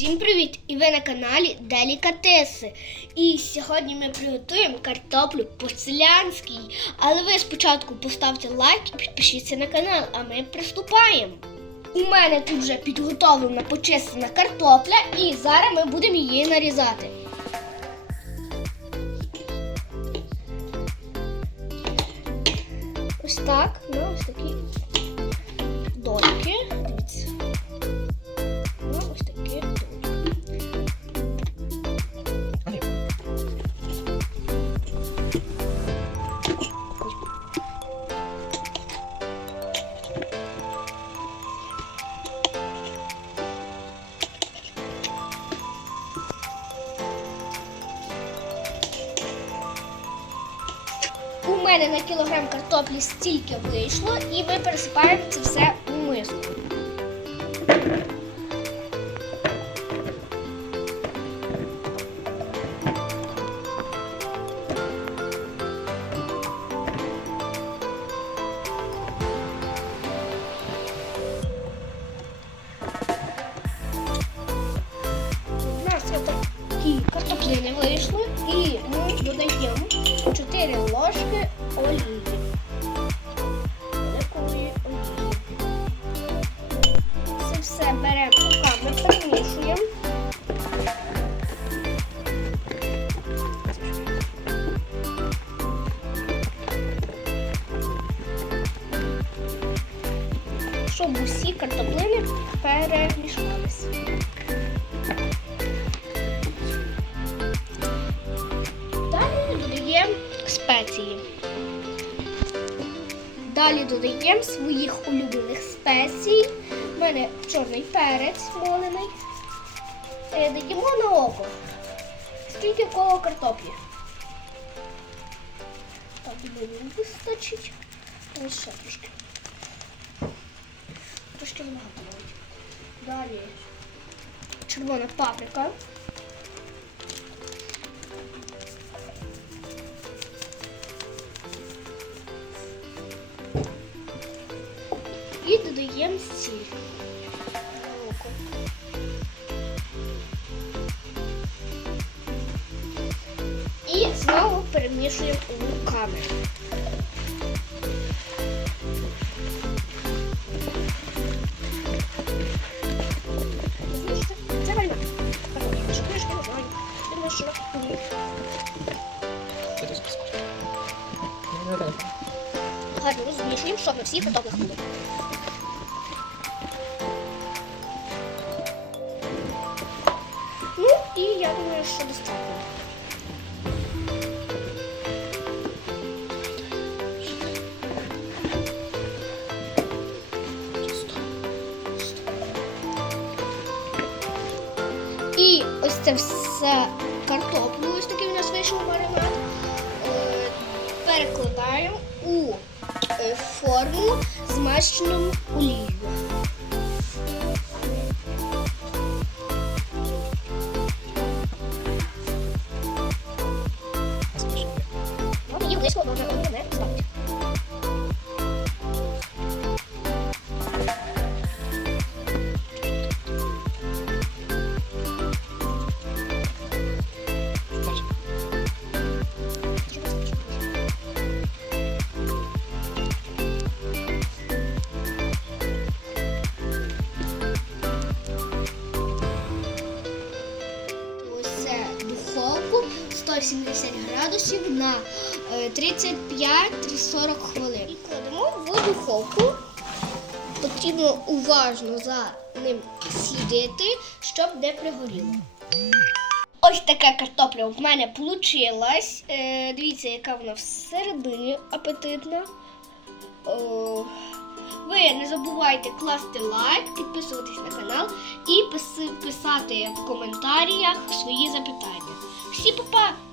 Всім привіт! І ви на каналі Делікатеси. І сьогодні ми приготуємо картоплю по-селянській. Але ви спочатку поставте лайк і підпишіться на канал, а ми приступаємо. У мене тут вже підготовлена почистена картопля, і зараз ми будемо її нарізати. Ось так, ну ось такі мене на кілограм картоплі стільки вийшло, і ми пересипаємо це все у миску. Картоплини вийшли, і ми додаємо 4 ложки олії. Це все беремо руками, перемішуємо. Щоб усі картоплини перемішалися. Далі додаємо своїх улюблених спецій. У мене чорний перець молений. Е, Даємо на око. Скільки в кого картоплі? Так, думаю, вистачить. Ще трошки. Трошки багато. Далі червона паприка. І додаємо сіль. І знову перемішуємо руками. Гарно розмішуємо, щоб на всіх готових було. Я думаю, що достатньо. І ось це все картоплю, ось такий у нас вийшов маринад. Е, Перекладаємо у е, форму змащену олією. Você não, do foco? 180 градусів на е, 35-40 хвилин. І кладемо в духовку. Потрібно уважно за ним слідити, щоб не пригоріло. Ось така картопля в мене вийшла. Е, дивіться, яка вона всередині апетитна. Ви не забувайте класти лайк, підписуватись на канал і писати в коментарях свої запитання. Всі па-па!